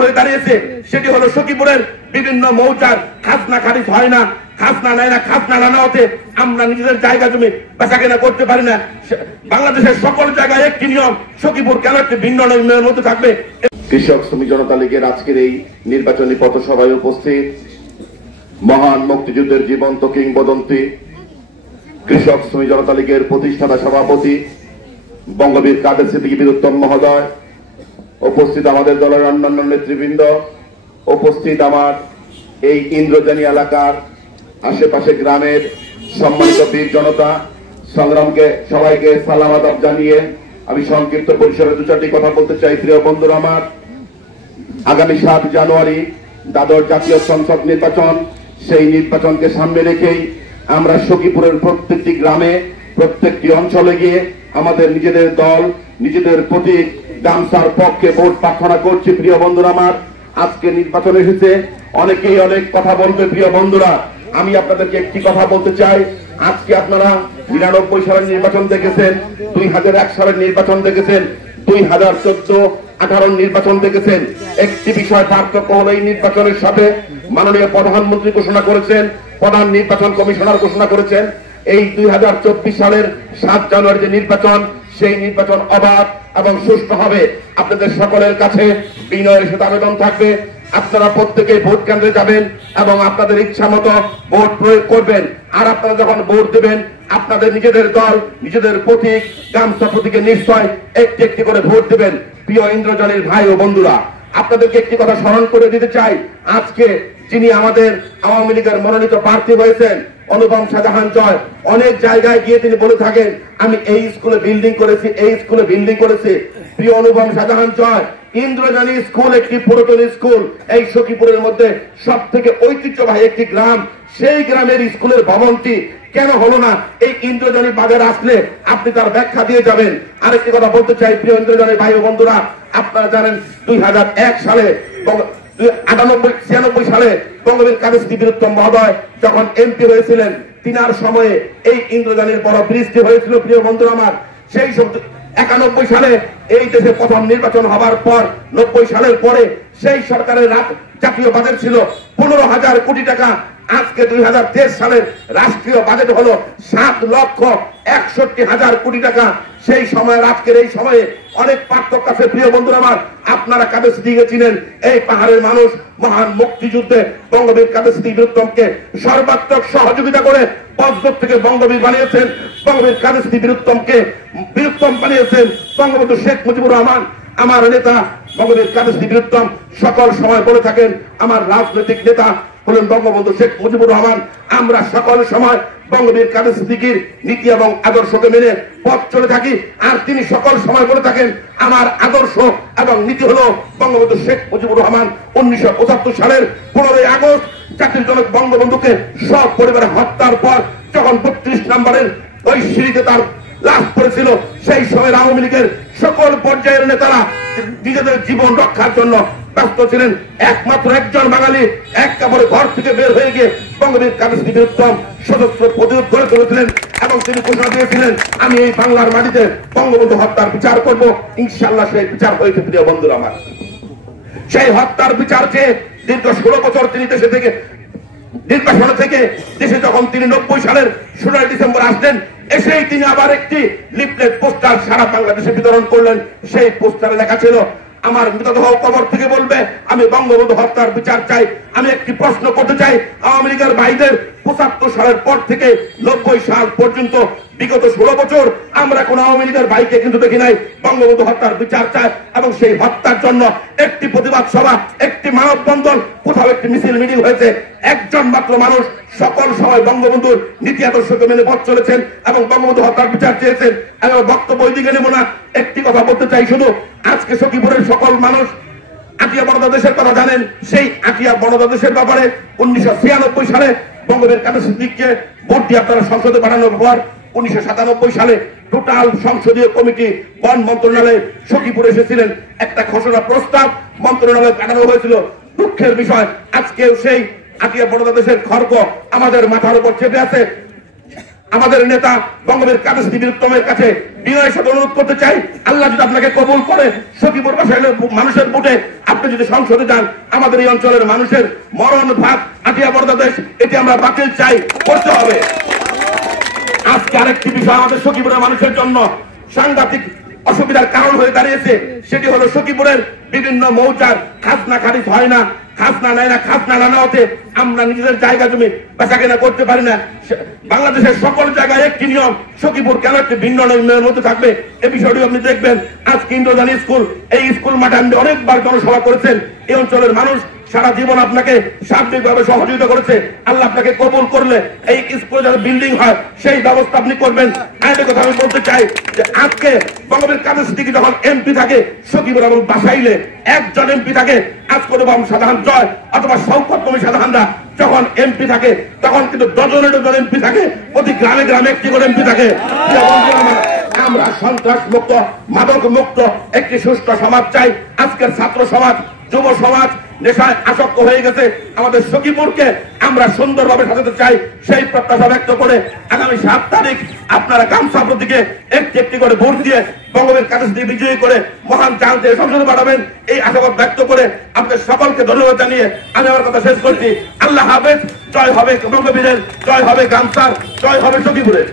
হয়ে দাঁড়িয়েছে, সেটি হলো সখীপুরের বিভিন্ন মৌজার খাজনা খারিজ হয় না, খাজনা নেয় না, খাজনা না নেওয়াতে আমরা নিজেদের জায়গা জমি বেচা কেনা করতে পারি না। বাংলাদেশের সকল জায়গায় একটি নিয়ম, সখীপুর কেন একটি ভিন্ন নিয়মের মধ্যে থাকবে? কৃষক শ্রমিক জনতা লীগের আজকের এই নির্বাচনী পথসভায় উপস্থিত মহান মুক্তিযুদ্ধের জীবন্ত কিংবদন্তি কৃষক শ্রমিক জনতা লীগের প্রতিষ্ঠাতা সভাপতি বঙ্গবীর কাদের সিদ্দিকী বীরুত্তম মহোদয়, উপস্থিত আমাদের দলের অন্যান্য নেতৃবৃন্দ, উপস্থিত আমার এই ইন্দ্রজানী এলাকার আশেপাশে গ্রামের সম্মানিত বীর জনতা, সংগ্রামকে সবাইকে সালাম আদাব জানিয়ে আমি সংক্ষিপ্ত পরিসরে দু চারটি কথা বলতে চাই। প্রিয় বন্ধুরা আমার, আগামী 7 জানুয়ারি দ্বাদশ জাতীয় সংসদ নির্বাচন, সেই নির্বাচনকে সামনে রেখেই আমরা সখীপুরের প্রত্যেকটি গ্রামে প্রত্যেকটি অঞ্চলে গিয়ে আমাদের নিজেদের দল, নিজেদের প্রতীক গামছার পক্ষে ভোট প্রার্থনা করছি। প্রিয় বন্ধুরা আমার, আজকে নির্বাচন এসেছে, অনেকেই অনেক কথা বলবে। প্রিয় বন্ধুরা, আমি আপনাদেরকে একটি কথা বলতে চাই। আজকে আপনারা 99 সালের নির্বাচন দেখেছেন, 2001 সালের নির্বাচন দেখেছেন, 2014-18 নির্বাচন দেখেছেন। একটি বিষয় পার্থক্য হলো এই নির্বাচনের সাথে মাননীয় প্রধানমন্ত্রী ঘোষণা করেছেন, প্রধান নির্বাচন কমিশনার ঘোষণা করেছেন, এই 2024 সালের 7 জানুয়ারি যে নির্বাচন, সেই নির্বাচন অবাধ এবং সুষ্ঠু হবে। আপনাদের সকলের কাছে বিনয়ের সাথে আবেদন থাকবে, আপনারা প্রত্যেকে ভোট কেন্দ্রে যাবেন এবং আপনাদের ইচ্ছা মতো ভোট প্রয়োগ করবেন। আর আপনারা যখন ভোট দেবেন, আপনাদের নিজেদের দল, নিজেদের প্রতীক গামছা প্রতীকে নিশ্চয় একটি একটি করে ভোট দেবেন। প্রিয় ইন্দ্রজানীর ভাই ও বন্ধুরা, আপনাদেরকে একটি কথা স্মরণ করে দিতে চাই। আজকে যিনি আমাদের আওয়ামী লীগের মনোনীত প্রার্থী হয়েছেন, অনুপম শাহজাহান জয়, অনেক জায়গায় গিয়ে তিনি বলে থাকেন, আমি এই স্কুলে বিল্ডিং করেছি, এই স্কুলে বিল্ডিং করেছি। প্রিয় অনুপম শাহজাহান জয়, ইন্দ্রজানী স্কুল একটি পুরাতন স্কুল, এই সখীপুরের মধ্যে সব থেকে ঐতিহ্যবাহী একটি গ্রাম। সেই গ্রামের স্কুলের ভবনটি কেন হলো না? এই ইন্দ্রজানী বাজার আসলে আপনি তার ব্যাখ্যা দিয়ে যাবেন। আরেকটি কথা বলতে চাই, প্রিয় ইন্দ্রজানী ভাই ও বন্ধুরা, আপনারা জানেন 2001 সালে 98-96 সালে বঙ্গবীর কাদের সিদ্দিকী বীরুত্তম মহোদয় যখন এমপি হয়েছিলেন, তিনার সময়ে এই ইন্দ্রজানীর বড় বৃষ্টি হয়েছিল। প্রিয় বন্ধুরা আমার, সেই 91 সালে এই দেশে প্রথম নির্বাচন হবার পর 90 সালের পরে সেই সরকারের জাতীয় বাজেট ছিল 15,000 কোটি টাকা। আজকে 2023 সালের রাষ্ট্রীয় বাজেট হলো 7,61,000 কোটি টাকা। সেই সময়ের আজকের এই সময়ে অনেক পার্থক্য আছে। প্রিয় বন্ধুরা আমার, আপনারা কাদের সিদ্দিকীকে চিনেন, এই পাহাড়ের মানুষ মহান মুক্তিযুদ্ধে বঙ্গবীর কাদের সিদ্দিকী বীরুত্তমকে সর্বাত্মক সহযোগিতা করে বজবট থেকে বঙ্গবীর বানিয়েছেন। বঙ্গবীর কাদের সিদ্দিকী বীরুত্তমকে বীরুত্তম বানিয়েছেন বঙ্গবন্ধু শেখ মুজিবুর রহমান। আমার নেতা বঙ্গবীর কাদের সিদ্দিকী বীরুত্তম সকল সময় বলে থাকেন, আমার রাজনৈতিক নেতা হলেন বঙ্গবন্ধু শেখ মুজিবুর রহমান। আমরা সকল সময় বঙ্গবীর কাদের সিদ্দিকীর নীতি এবং আদর্শকে মেনে পথ চলে থাকি। আর তিনি সকল সময় বলে থাকেন, আমার আদর্শ এবং নীতি হলো বঙ্গবন্ধু শেখ মুজিবুর রহমান। 1975 সালের 15ই আগস্ট জাতির জনক বঙ্গবন্ধুকে সব পরিবারে হত্যার পর যখন 32 নম্বরের ওই সিঁড়িতে তার লাশ পড়েছিল, সেই সময় আওয়ামী লীগের সকল পর্যায়ের নেতারা নিজেদের জীবন রক্ষার জন্য ব্যস্ত ছিলেন। একমাত্র একজন বাঙালি একেবারে ঘর থেকে বের হয়ে গিয়ে বঙ্গবীর কাদের সিদ্দিকী বীরুত্তম সশস্ত্র প্রতিরোধ গড়ে তুলেছিলেন এবং তিনি ঘোষণা দিয়েছিলেন, আমি এই বাংলার মাটিতে বঙ্গবন্ধু হত্যার বিচার করব। ইনশাআল্লাহ সেই বিচার হয়েছে। প্রিয় বন্ধুরা আমার, সেই হত্যার বিচার চেয়ে দীর্ঘ 16 বছর তিনি দেশে থেকে নির্বাসন থেকে দেশে যখন তিনি 90 সালের 16 ডিসেম্বর আসলেন, এসেই তিনি আবার একটি লিফলেট পোস্টার সারা বাংলাদেশে বিতরণ করলেন। সেই পোস্টারে লেখা ছিল, আমার মৃতদেহ কবর থেকে বলবে আমি বঙ্গবন্ধু হত্যার বিচার চাই। আমি একটি প্রশ্ন করতে চাই, আওয়ামী লীগের ভাইদের 75 সালের পর থেকে 90 সাল পর্যন্ত বিগত 16 বছর আমরা কোন আওয়ামী লীগের ভাইকে কিন্তু দেখি নাই বঙ্গবন্ধু হত্যার বিচার চায়। এবং সেই হত্যার জন্য একটি প্রতিবাদ সভা, একটি মানববন্ধন, কোথাও একটি মিছিল মিটিং হয়েছে। একজন মাত্র মানুষ সকল সময় বঙ্গবন্ধুর নীতি আদর্শকে মেনে পথ চলেছেন এবং বঙ্গবন্ধু হত্যার বিচার চেয়েছেন। আমি বক্তব্য দিকে নেব না, একটি কথা বলতে চাই শুধু, আজকে সখীপুরের সকল মানুষ আটিয়া বনদাদেশের কথা জানেন। সেই আটিয়া বনদাদেশের ব্যাপারে 1996 সালে বঙ্গবীর কাদের সিদ্দিকীকে ভোট দিয়ে আপনারা সংসদে পাঠানোর পর 1997 সালে টোটাল সংসদীয় কমিটি বন মন্ত্রণালয়ে সখীপুরে এসেছিলেন। একটা ঘোষণা প্রস্তাব মন্ত্রণালয়ে পাঠানো হয়েছিল। দুঃখের বিষয়, আজকেও সেই আটিয়া বনদাদেশের খড়গ আমাদের মাথার উপর চেপে আছে। আমাদের নেতা বঙ্গবীর কাদের সিদ্দিকী বীরুত্তমের কাছে বিনয়ের সাথে অনুরোধ করতে চাই, আল্লাহ যদি আপনাকে কবুল করে সখীপুর বাসায় মানুষের ভোটে আপনি যদি সংসদে যান, আমাদের এই অঞ্চলের মানুষের মরণ ভাত আটিয়া বর্দাদেশ এটি আমরা বাতিল চাই, করতে হবে। আজকে আরেকটি বিষয় আমাদের সখীপুরের মানুষের জন্য সাংঘাতিক অসুবিধার কারণ হয়ে দাঁড়িয়েছে, সেটি হলো সখীপুরের বিভিন্ন মৌজার খাজনা খারিজ হয় না, খাজনা নেয় না, খাজনা না নেওয়াতে আমরা নিজেদের জায়গা জমি বেচা কেনা করতে পারি না। বাংলাদেশের সকল জায়গায় একটি নিয়ম, সখীপুর কেন একটি ভিন্ন নিয়মের মধ্যে থাকবে এই বিষয়টি আপনি দেখবেন। আজকে ইন্দ্রজানী স্কুল, এই স্কুল মাঠে আপনি অনেকবার জনসভা করেছেন, এই অঞ্চলের মানুষ সারা জীবন আপনাকে সার্বিকভাবে সহযোগিতা করেছে। আল্লাহ আপনাকে কবুল করলে এই স্কুলে যাতে বিল্ডিং হয় সেই ব্যবস্থা আপনি করবেন। আরেকটা কথা আমি বলতে চাই যে আজকে বঙ্গবীর কাদের সিদ্দিকী যখন এমপি থাকে, সখীপুর এবং বাসাইলে একজন এমপি থাকে, আজকে সাধারণ জয় অথবা শওকত কবি সাধারণরা যখন এমপি থাকে তখন কিন্তু ডজনে ডজন এমপি থাকে, প্রতি গ্রামে গ্রামে একটি করে এমপি থাকে। আমরা সন্ত্রাস মুক্ত, মাদক মুক্ত একটি সুষ্ঠু সমাজ চাই। আজকের ছাত্র সমাজ, যুব সমাজ নেশায় আসক্ত হয়ে গেছে, আমাদের সখীপুরকে আমরা সুন্দরভাবে সাজাতে চাই। সেই প্রত্যাশা ব্যক্ত করে আগামী 7 তারিখ আপনারা গামছা প্রতীকে একটি একটি করে ভোট দিয়ে বঙ্গবীর কাদের সিদ্দিকী বিজয়ী করে মহান চাঁদে সংসদে পাঠাবেন, এই আশাবাদ ব্যক্ত করে আপনাদের সকলকে ধন্যবাদ জানিয়ে আমি আমার কথা শেষ করছি। আল্লাহ হাফেজ। জয় হবে বঙ্গবীরের, জয় হবে গামছার, জয় হবে সখীপুরের।